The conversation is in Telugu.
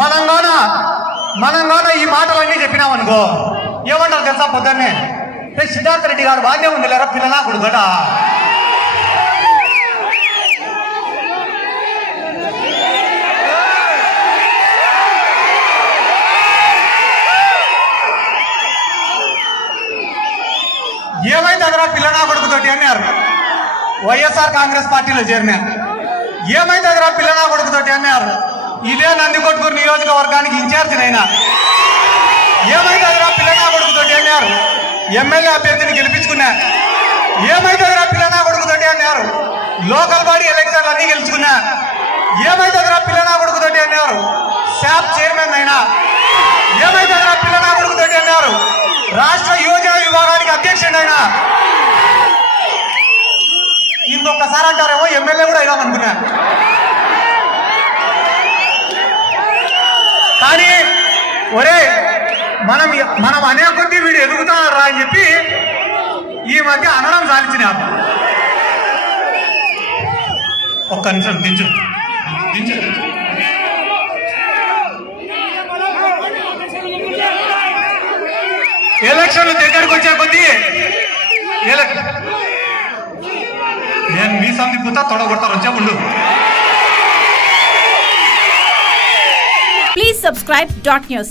మనంగాన ఈ మాటలన్నీ చెప్పినామనుకో ఏమంటారు తెలుసా? పొద్దున్నే సిద్ధార్థ రెడ్డి గారు బాధ్యం ఉంది లేరా పిల్లనా కొడుకట. ఏమైతుందిరా పిల్లనా కొడుకుతోటి అన్నారు. వైఎస్ఆర్ కాంగ్రెస్ పార్టీలో చేరినారు. ఏమైతుందిరా పిల్లనా కొడుకుతోటి అన్నారు. ఇదే నందికొట్కూరు నియోజకవర్గానికి ఇన్ఛార్జినైనా. ఏమైతుందిరా పిల్లనా కొడుకుతోటి అన్నారు. ఎమ్మెల్యే అభ్యర్థిని గెలిపించుకున్నా. ఏమైతుందిరా పిల్లనా కొడుకుతోటి అన్నారు. లోకల్ బాడీ ఎలక్షన్లు అన్ని గెలుచుకున్నా. ఏమైతుందిరా పిల్లనా కొడుకుతోటి అన్నారు. శాప్ చైర్మన్ అయినా. ఏమైతుందిరా పిల్లనా కొడుకుతోటి అన్నారు. రాష్ట్ర యువజన విభాగానికి అధ్యక్షుడైనా. ఇంకొకసారి అంటారేమో ఎమ్మెల్యే కూడా అయిదామనుకున్నా. కానీ ఒరే మనం అనే కొద్దీ వీడు ఎదుగుతారా అని చెప్పి ఈ మధ్య అనడం సాధించిన. ఒక్క నిమిషం దించు. ఎలక్షన్లు దగ్గరకు వచ్చే కొద్దీ నేను మీ సంది పూత తొడగొడతారు వచ్చే ముందు. Please subscribe .news.